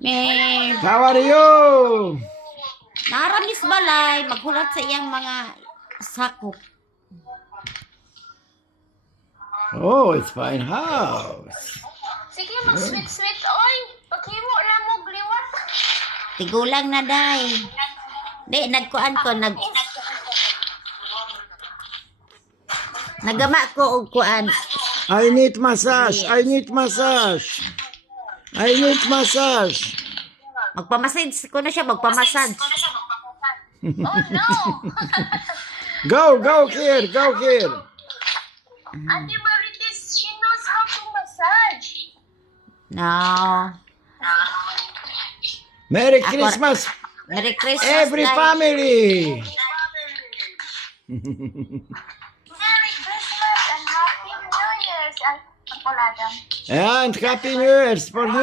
May How are you? naramis balay, maghulat sa iyang mga sakop. Oh, it's fine house. Sige, mag-sweet-sweet, oy. Paghimo lang mo, gliwat. Tigulang na day. Di, nagkuan ko, nagama ko og kuan. I need massage. I need massage. I need massage. Magpamassage ko na siya, magpamassage. Oh, no. Go here. Go here. Ate Marites, she knows how to massage. No. Merry Ako- Christmas, Merry Christmas, every day. family. Merry Christmas and Happy New Year's. Ay, pagpulagan. And Happy New Year's for you.